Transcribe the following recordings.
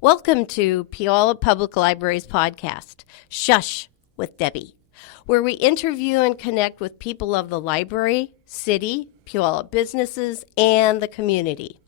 Welcome to Puyallup Public Library's podcast, Shush with Debi, where we interview and connect with people of the library, city, Puyallup businesses, and the community.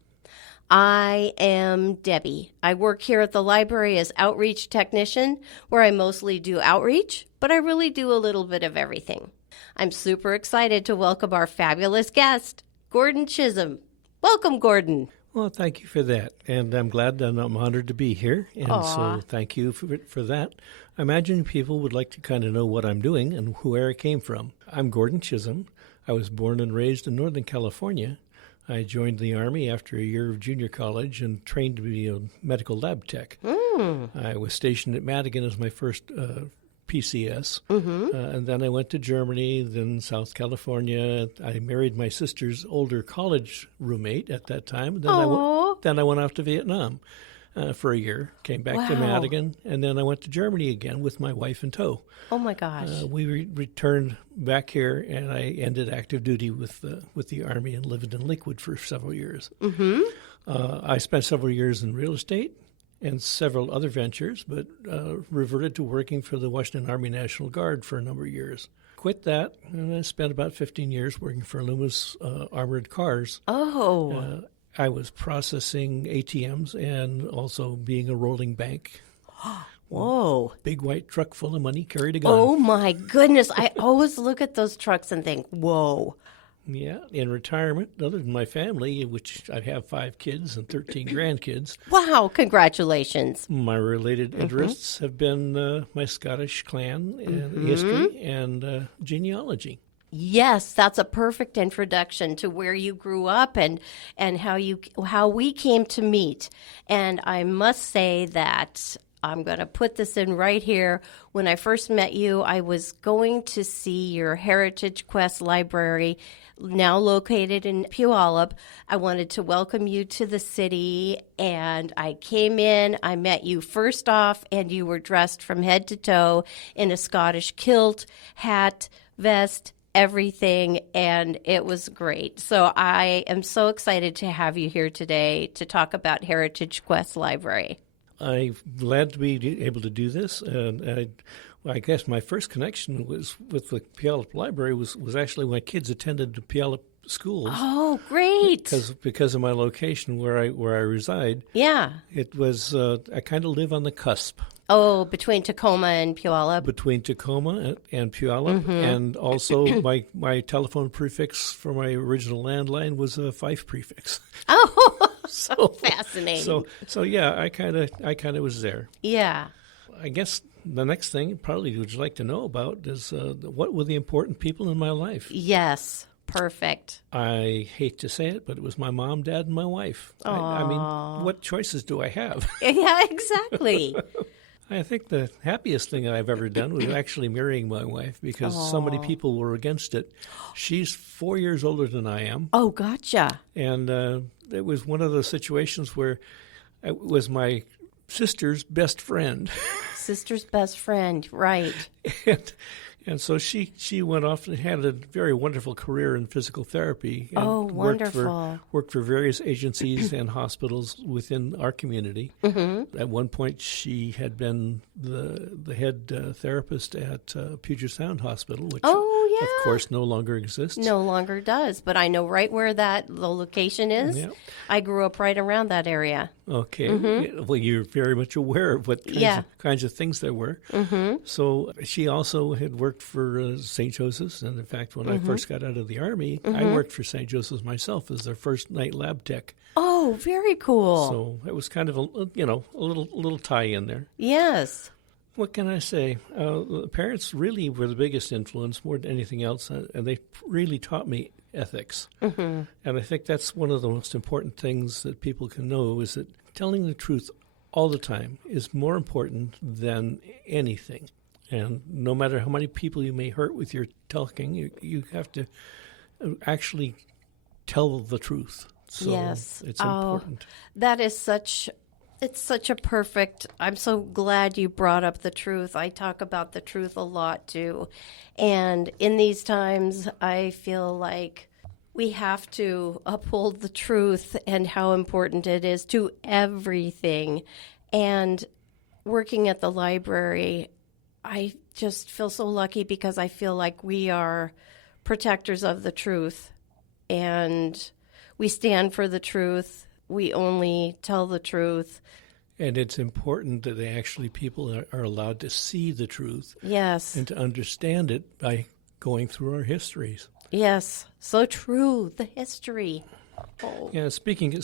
I am Debi. I work here at the library as outreach technician, where I mostly do outreach, but I really do a little bit of everything. I'm super excited to welcome our fabulous guest, Gordon Chisholm. Welcome, Gordon. Well, thank you for that, and I'm glad and I'm honored to be here, and so thank you for that. I imagine people would like to kind of know what I'm doing and where I came from. I'm Gordon Chisholm. I was born and raised in Northern California. I joined the Army after a year of junior college and trained to be a medical lab tech. I was stationed at Madigan as my first PCS, and then I went to Germany, then South California. I married my sister's older college roommate at that time. Then I went off to Vietnam for a year, came back to Madigan, and then I went to Germany again with my wife in tow. Oh, my gosh. We returned back here, and I ended active duty with the Army and lived in Lakewood for several years. I spent several years in real estate and several other ventures, but reverted to working for the Washington Army National Guard for a number of years. Quit that, and I spent about 15 years working for Loomis Armored Cars. I was processing ATMs and also being a rolling bank. Whoa. Big white truck full of money, carried a gun. Oh, my goodness. I always look at those trucks and think, whoa. Yeah, in retirement, other than my family, which I have 5 kids and 13 grandkids. Wow, congratulations. My related interests have been my Scottish clan and history and genealogy. Yes, that's a perfect introduction to where you grew up and how we came to meet. And I must say that I'm going to put this in right here. When I first met you, I was going to see your Heritage Quest library, now located in Puyallup. I wanted to welcome you to the city, and I came in. I met you first off, and you were dressed from head to toe in a Scottish kilt, hat, vest, everything, and it was great. So I am so excited to have you here today to talk about Heritage Quest Library. I'm glad to be able to do this, and I guess my first connection was with the Puyallup Library was actually when my kids attended the Puyallup schools. Oh, great! Because of my location where I reside. Yeah, it was I kind of live on the cusp. Oh, between Tacoma and Puyallup. Between Tacoma and Puyallup, and also my telephone prefix for my original landline was a Fife prefix. Oh, so fascinating. So yeah, I kind of was there. Yeah. I guess the next thing probably would you like to know about is what were the important people in my life? Yes, perfect. I hate to say it, but it was my mom, dad, and my wife. I mean, what choices do I have? Yeah, exactly. I think the happiest thing I've ever done was actually marrying my wife because so many people were against it. She's 4 years older than I am. Oh, gotcha. And it was one of those situations where it was my sister's best friend. Sister's best friend, right. And so she went off and had a very wonderful career in physical therapy. And wonderful. Worked for various agencies and hospitals within our community. At one point, she had been the head therapist at Puget Sound Hospital, which, of course, no longer exists. No longer does, but I know right where the location is. Yeah. I grew up right around that area. Okay. Well, you're very much aware of what kinds of things there were. So she also had worked for St. Joseph's, and in fact, when I first got out of the Army, I worked for St. Joseph's myself as their first night lab tech. Oh, very cool. So it was kind of a little tie in there. Yes. What can I say? The parents really were the biggest influence more than anything else, and they really taught me ethics. And I think that's one of the most important things that people can know is that telling the truth all the time is more important than anything. And no matter how many people you may hurt with your talking, you have to actually tell the truth. So yes. It's important. That is it's such a perfect, I'm so glad you brought up the truth. I talk about the truth a lot too. And in these times, I feel like we have to uphold the truth and how important it is to everything. And working at the library, I just feel so lucky because I feel like we are protectors of the truth, and we stand for the truth. We only tell the truth. And it's important that people are allowed to see the truth. Yes. And to understand it by going through our histories. Yes, so true. The history. Oh. Yeah, speaking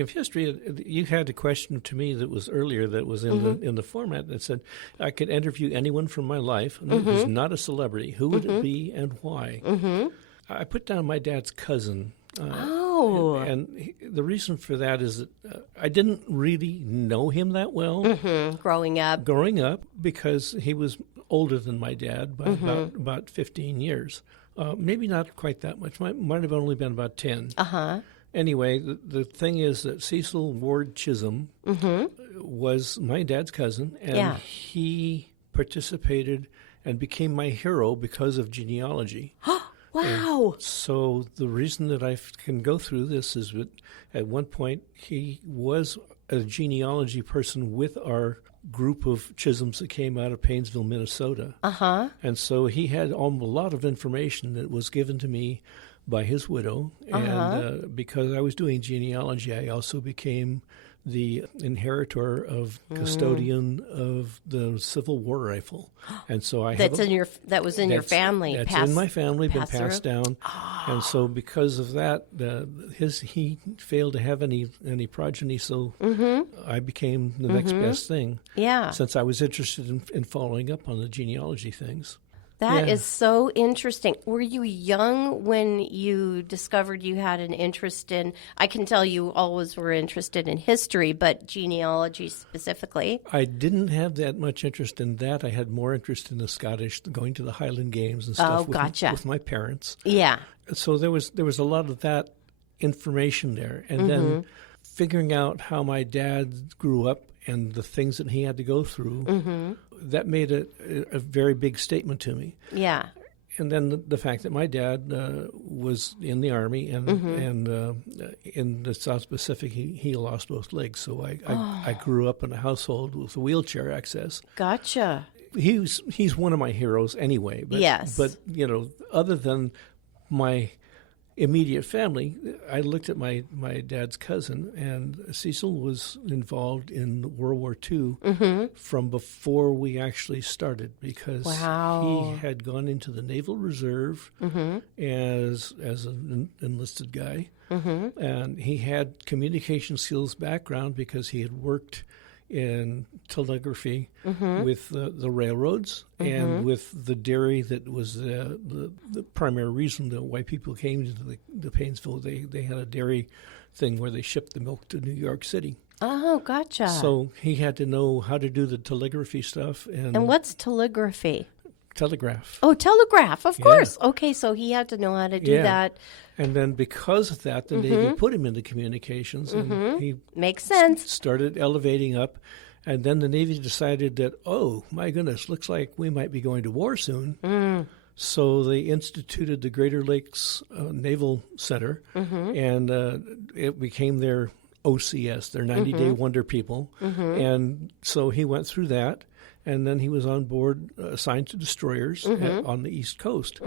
of history, you had a question to me that was earlier that was in the format that said I could interview anyone from my life who's not a celebrity. Who would it be and why? I put down my dad's cousin. And the reason for that is that I didn't really know him that well growing up because he was older than my dad by about 15 years. Maybe not quite that much. Might have only been about 10. Anyway, the thing is that Cecil Ward Chisholm was my dad's cousin, and he participated and became my hero because of genealogy. Wow. And so the reason that I can go through this is that at one point he was a genealogy person with our group of Chisholms that came out of Painesville, Minnesota. And so he had a lot of information that was given to me by his widow. And because I was doing genealogy, I also became the inheritor of custodian of the Civil War rifle. And so I that was in your family. That's in my family, been passed down. And so because of that, he failed to have any progeny, so I became the next best thing. Yeah. Since I was interested in following up on the genealogy things. That is so interesting. Were you young when you discovered you had an interest in, I can tell you always were interested in history, but genealogy specifically? I didn't have that much interest in that. I had more interest in the Scottish, going to the Highland Games and stuff with my parents. Yeah. So there was a lot of that information there. And then figuring out how my dad grew up and the things that he had to go through, that made a very big statement to me. Yeah. And then the fact that my dad was in the Army and in the South Pacific, he lost both legs. So I grew up in a household with wheelchair access. Gotcha. He's one of my heroes anyway. But, yes. But, other than my immediate family, I looked at my dad's cousin, and Cecil was involved in World War II from before we actually started because he had gone into the Naval Reserve as an enlisted guy, and he had communication skills background because he had worked in telegraphy with the railroads and with the dairy that was the primary reason that why people came to the Painesville. They had a dairy thing where they shipped the milk to New York City. Oh, gotcha. So he had to know how to do the telegraphy stuff. And what's telegraphy? Telegraph. Oh, telegraph, of course. Okay, so he had to know how to do that. And then because of that, the Navy put him into communications, and he makes sense. Started elevating up. And then the Navy decided that, oh, my goodness, looks like we might be going to war soon. So they instituted the Greater Lakes Naval Center, and it became their OCS, their 90-day wonder people. And so he went through that. And then he was on board, assigned to destroyers on the East Coast,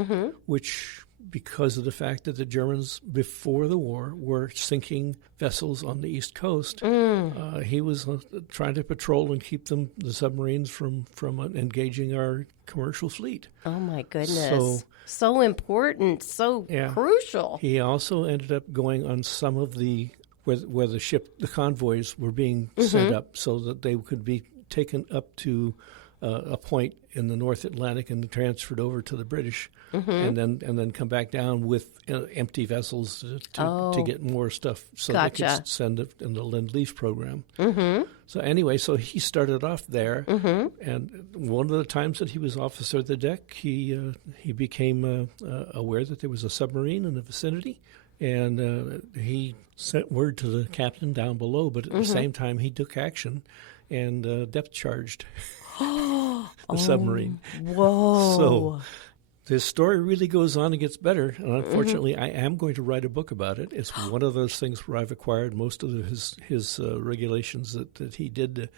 which, because of the fact that the Germans, before the war, were sinking vessels on the East Coast, he was trying to patrol and keep the submarines from engaging our commercial fleet. Oh, my goodness. So important, so crucial. He also ended up going on some of the, where the convoys were being sent up so that they could be taken up to a point in the North Atlantic and transferred over to the British, and then come back down with empty vessels to get more stuff so they could send it in the Lend-Lease program. So anyway, so he started off there, and one of the times that he was officer of the deck, he became aware that there was a submarine in the vicinity, and he sent word to the captain down below, but at the same time he took action and depth charged the submarine. Whoa. So This story really goes on and gets better, and unfortunately, I am going to write a book about it. It's one of those things where I've acquired most of his regulations that he did.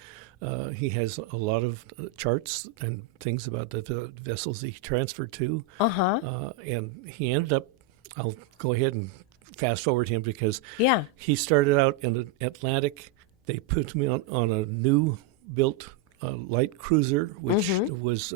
He has a lot of charts and things about the vessels he transferred to. And he ended up, I'll go ahead and fast forward him because he started out in the Atlantic. They put me on a new built light cruiser, which was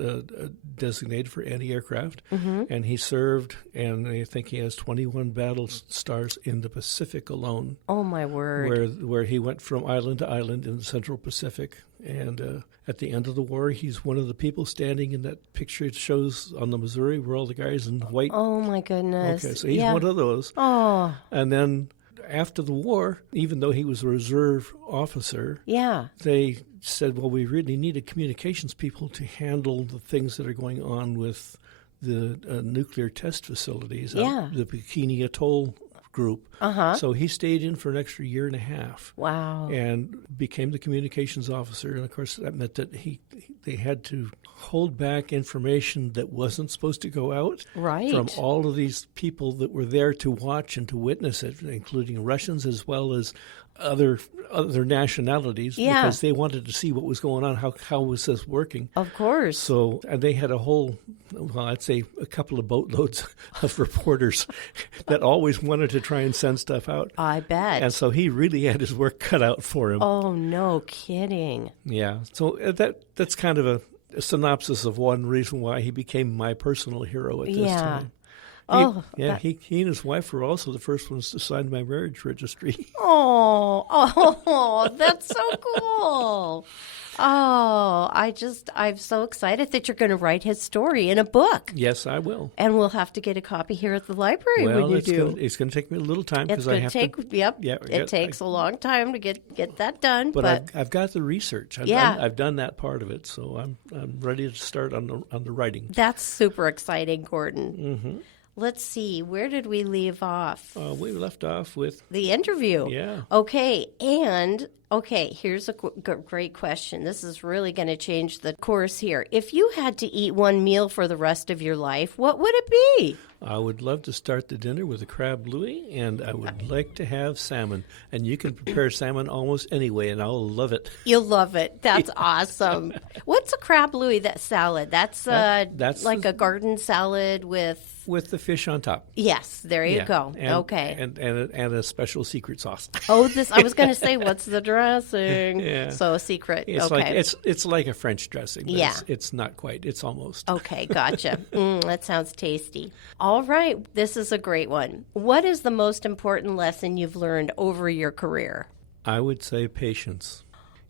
designated for anti-aircraft, and he served, and I think he has 21 battle stars in the Pacific alone. Oh, my word. Where he went from island to island in the Central Pacific. And at the end of the war, he's one of the people standing in that picture it shows on the Missouri where all the guys in white. Oh, my goodness. Okay, so he's one of those. Oh. And then after the war, even though he was a reserve officer, they said, well, we really needed communications people to handle the things that are going on with the nuclear test facilities, the Bikini Atoll group. So he stayed in for an extra year and a half. Wow. And became the communications officer. And, of course, that meant that they had to hold back information that wasn't supposed to go out from all of these people that were there to watch and to witness it, including Russians as well as other nationalities, because they wanted to see what was going on, how was this working. Of course. So, and they had a whole, well, I'd say a couple of boatloads of reporters that always wanted to try and send stuff out. I bet. And so he really had his work cut out for him. Oh, no kidding. Yeah. So that's kind of a synopsis of one reason why he became my personal hero at this time. He and his wife were also the first ones to sign my marriage registry. That's so cool. I'm so excited that you're going to write his story in a book. Yes, I will. And we'll have to get a copy here at the library when you do. It's going to take me a little time because I have to. It takes a long time to get that done. But I've got the research. I've done that part of it, so I'm ready to start on the writing. That's super exciting, Gordon. Let's see, where did we leave off? We left off with the interview. Yeah. Okay, here's a great question. This is really going to change the course here. If you had to eat one meal for the rest of your life, what would it be? I would love to start the dinner with a crab louie, and I would like to have salmon. And you can prepare salmon almost any way, and I'll love it. You'll love it. That's awesome. What's a crab louie? That salad? That's like a garden salad with the fish on top. Yes, there you go. Okay, and a special secret sauce. I was going to say, what's the dressing? So a secret. It's like a French dressing. But it's not quite. It's almost. Okay, gotcha. That sounds tasty. All right, this is a great one. What is the most important lesson you've learned over your career? I would say patience.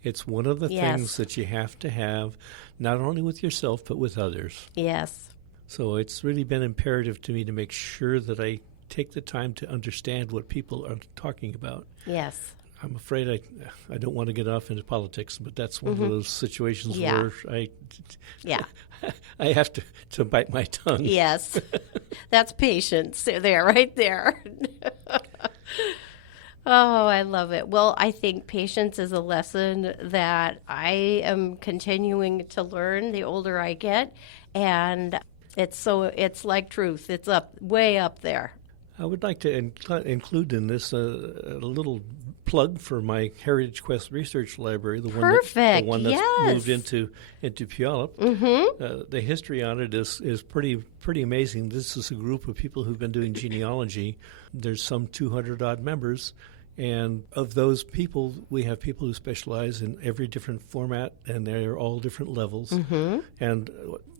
It's one of the things that you have to have, not only with yourself, but with others. Yes. So it's really been imperative to me to make sure that I take the time to understand what people are talking about. Yes. I'm afraid I don't want to get off into politics, but that's one of those situations where I have to bite my tongue. Yes. That's patience right there. Oh, I love it. Well, I think patience is a lesson that I am continuing to learn the older I get, and it's like truth. It's way up there. I wowould like to include in this a little plug for my Heritage Quest Research Library, the one that's moved into Puyallup. The history on it is pretty amazing. This is a group of people who've been doing genealogy. There's some 200-odd members. And of those people, we have people who specialize in every different format, and they're all different levels. And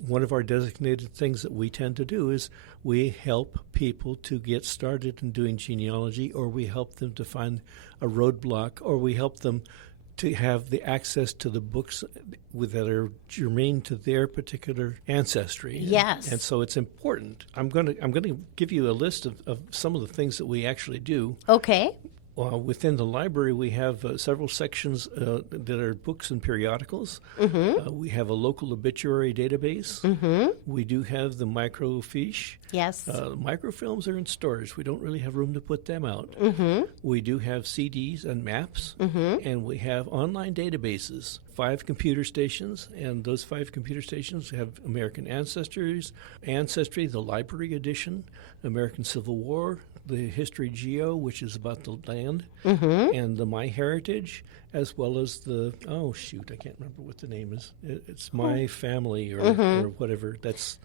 one of our designated things that we tend to do is we help people to get started in doing genealogy, or we help them to find a roadblock, or we help them to have the access to the books that are germane to their particular ancestry. Yes. And so it's important. I'm going to give you a list of some of the things that we actually do. Okay. Within the library, we have several sections that are books and periodicals. We have a local obituary database. We do have the microfiche. Yes. Microfilms are in storage. We don't really have room to put them out. We do have CDs and maps, and we have online databases 5 computer stations, and those 5 computer stations have American Ancestry, the Library Edition, American Civil War, the History Geo, which is about the land, and the My Heritage, as well as the, I can't remember what the name is. It's My Family or whatever. That's,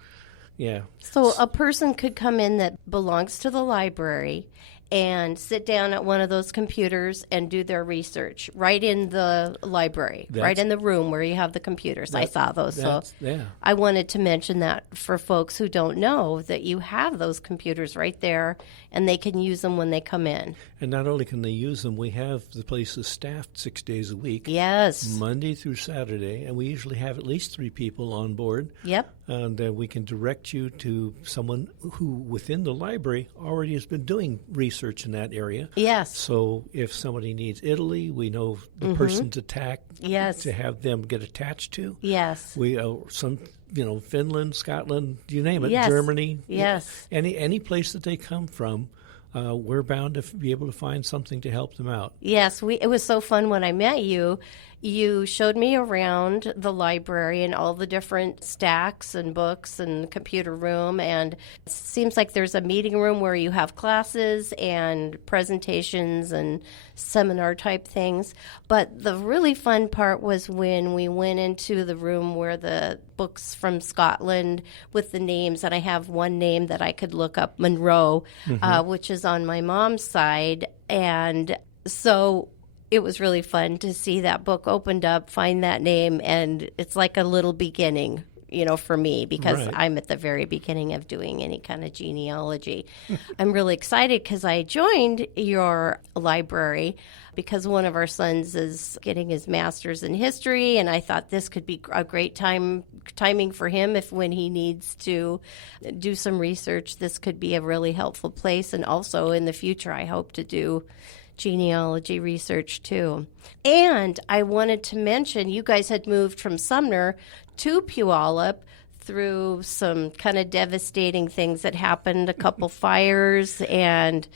yeah. So a person could come in that belongs to the library and sit down at one of those computers and do their research right in the library, right in the room where you have the computers. I saw those. So I wanted to mention that for folks who don't know that you have those computers right there and they can use them when they come in. And not only can they use them, we have the places staffed 6 days a week. Yes. Monday through Saturday, and we usually have at least 3 people on board. Yep. And we can direct you to someone who within the library already has been doing research in that area. Yes. So if somebody needs Italy, we know the person to to have them get attached to. Yes. We Finland, Scotland, you name it, yes. Germany. Yes. Any place that they come from, we're bound to be able to find something to help them out. Yes, it was so fun when I met you. You showed me around the library and all the different stacks and books and computer room. And it seems like there's a meeting room where you have classes and presentations and seminar type things. But the really fun part was when we went into the room where the books from Scotland with the names, and I have one name that I could look up, Monroe, which is on my mom's side. And so it was really fun to see that book opened up, find that name, and it's like a little beginning, for me, because I'm at the very beginning of doing any kind of genealogy. I'm really excited because I joined your library because one of our sons is getting his master's in history, and I thought this could be a great timing for him when he needs to do some research. This could be a really helpful place, and also in the future, I hope to do genealogy research too. And I wanted to mention you guys had moved from Sumner to Puyallup through some kind of devastating things that happened, a couple fires. And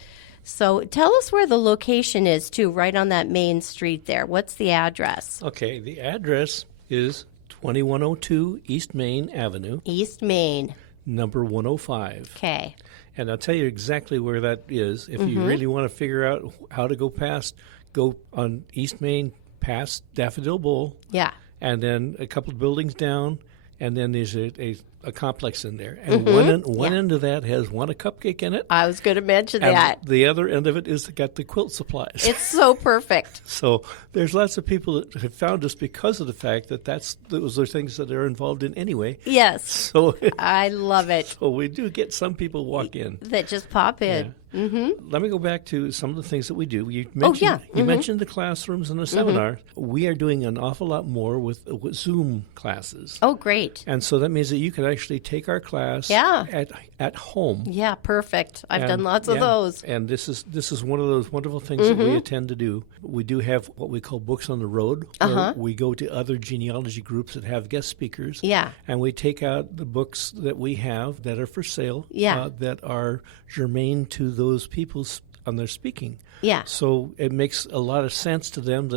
so tell us where the location is too, right on that main street there. What's the address? Okay, the address is 2102 East Main Avenue. East Main. Number 105. Okay. And I'll tell you exactly where that is. If you really want to figure out how to go on East Main past Daffodil Bowl. Yeah. And then a couple of buildings down, and then there's a complex in there. And one end of that has Wanna Cupcake in it. I was going to mention and that. The other end of it is got the quilt supplies. It's so perfect. So there's lots of people that have found us because of the fact that those are things that they're involved in anyway. Yes. So I love it. So we do get some people walk in. That just pop in. Yeah. Let me go back to some of the things that we do. You mentioned the classrooms and the seminars. We are doing an awful lot more with Zoom classes. Oh, great. And so that means that you can actually take our class at home. Yeah, perfect. I've done lots of those. And this is one of those wonderful things that we intend to do. We do have what we call Books on the Road, where we go to other genealogy groups that have guest speakers. Yeah. And we take out the books that we have that are for sale, that are germane to those people on their speaking. Yeah. So it makes a lot of sense to them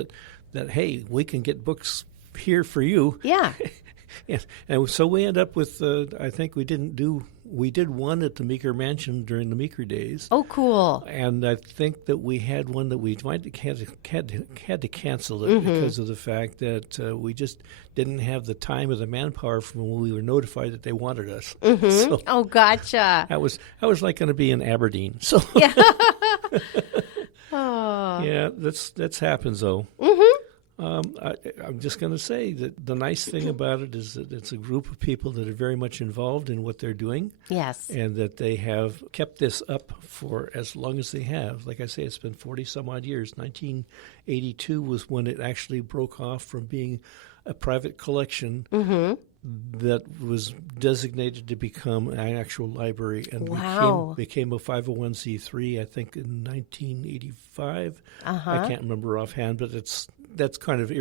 that hey, we can get books here for you. Yeah. and so we end up with I think we did one at the Meeker Mansion during the Meeker days. Oh, cool. And I think that we had one that we had to cancel it because of the fact that we just didn't have the time or the manpower from when we were notified that they wanted us. So oh, gotcha. I was like going to be in Aberdeen. So yeah. Yeah, that's happens though. I'm just going to say that the nice thing about it is that it's a group of people that are very much involved in what they're doing. Yes. And that they have kept this up for as long as they have. Like I say, it's been 40-some-odd years. 1982 was when it actually broke off from being a private collection that was designated to become an actual library and became a 501c3, I think, in 1985. I can't remember offhand, but that's kind of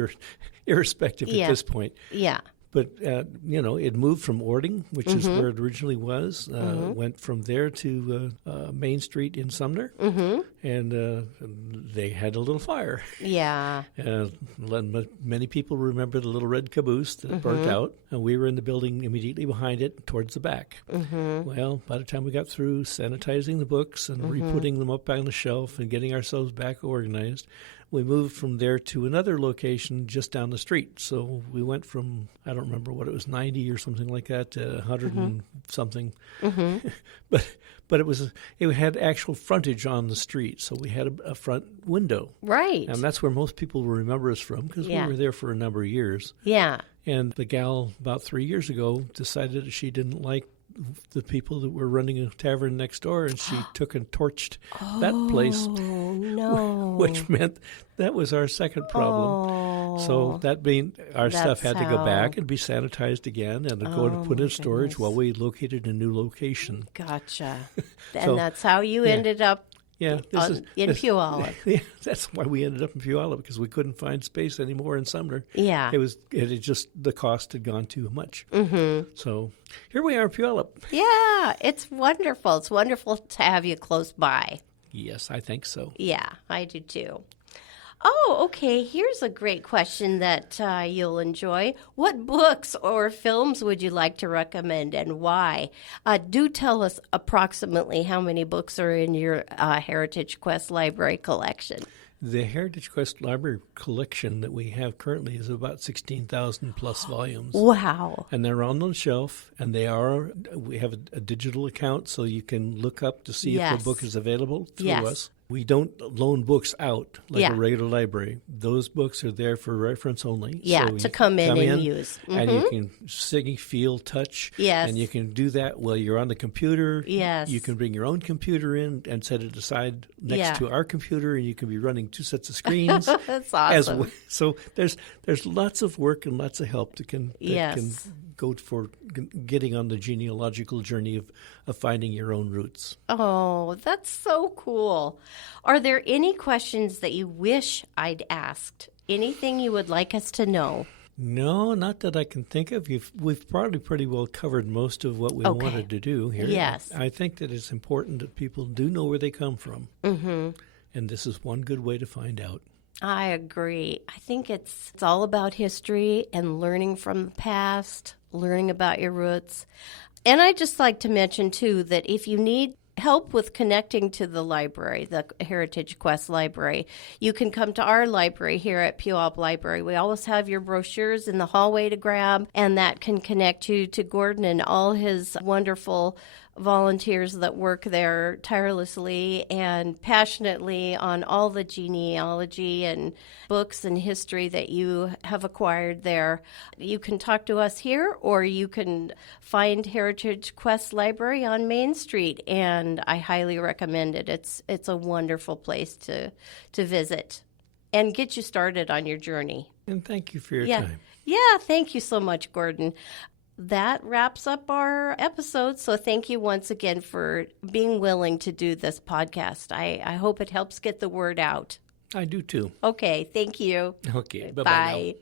irrespective at this point. Yeah. But, it moved from Ording, which is where it originally was, went from there to Main Street in Sumner, and they had a little fire. Yeah. Many people remember the little red caboose that burnt out, and we were in the building immediately behind it towards the back. Well, by the time we got through sanitizing the books and re-putting them up on the shelf and getting ourselves back organized, we moved from there to another location just down the street. So we went from, I don't remember what it was, 90 or something like that to 100 and something. But it had actual frontage on the street, so we had a front window. Right. And that's where most people will remember us from, because we were there for a number of years. Yeah. And the gal about 3 years ago decided that she didn't like the people that were running a tavern next door, and she took and torched that place. Oh, no. Which meant that was our second problem. Oh, So that meant our stuff had to go how- back and be sanitized again and go to put in storage while we located a new location. Gotcha. So, And that's how you ended up Yeah, in Puyallup. Yeah, that's why we ended up in Puyallup, because we couldn't find space anymore in Sumner. Yeah. It had just, the cost had gone too much. So here we are in Puyallup. Yeah, it's wonderful. It's wonderful to have you close by. Yes, I think so. Yeah, I do too. Oh, okay. Here's a great question that you'll enjoy. What books or films would you like to recommend, and why? Do tell us approximately how many books are in your Heritage Quest library collection. The Heritage Quest library collection that we have currently is about 16,000 plus volumes. Wow. And they're on the shelf, and we have a digital account, so you can look up to see if the book is available through us. We don't loan books out like a regular library. Those books are there for reference only. Yeah, so to come in and use. And you can see, feel, touch. Yes. And you can do that while you're on the computer. Yes. You can bring your own computer in and set it aside next to our computer, and you can be running two sets of screens. That's awesome. So there's lots of work and lots of help that can go for getting on the genealogical journey of finding your own roots. Oh, that's so cool. Are there any questions that you wish I'd asked? Anything you would like us to know? No, not that I can think of. We've probably pretty well covered most of what we wanted to do here. Yes. I think that it's important that people do know where they come from. And this is one good way to find out. I agree. I think it's all about history and learning from the past, learning about your roots. And I'd just like to mention, too, that if you need help with connecting to the library, the Heritage Quest library, you can come to our library here at Puyallup Library. We always have your brochures in the hallway to grab, and that can connect you to Gordon and all his wonderful volunteers that work there tirelessly and passionately on all the genealogy and books and history that you have acquired there. You can talk to us here, or you can find Heritage Quest Library on Main Street, and I highly recommend it. It's a wonderful place to visit and get you started on your journey. And thank you for your time. Yeah, thank you so much, Gordon. That wraps up our episode. So thank you once again for being willing to do this podcast. I hope it helps get the word out. I do too. Okay, thank you. Okay, bye-bye now. Bye.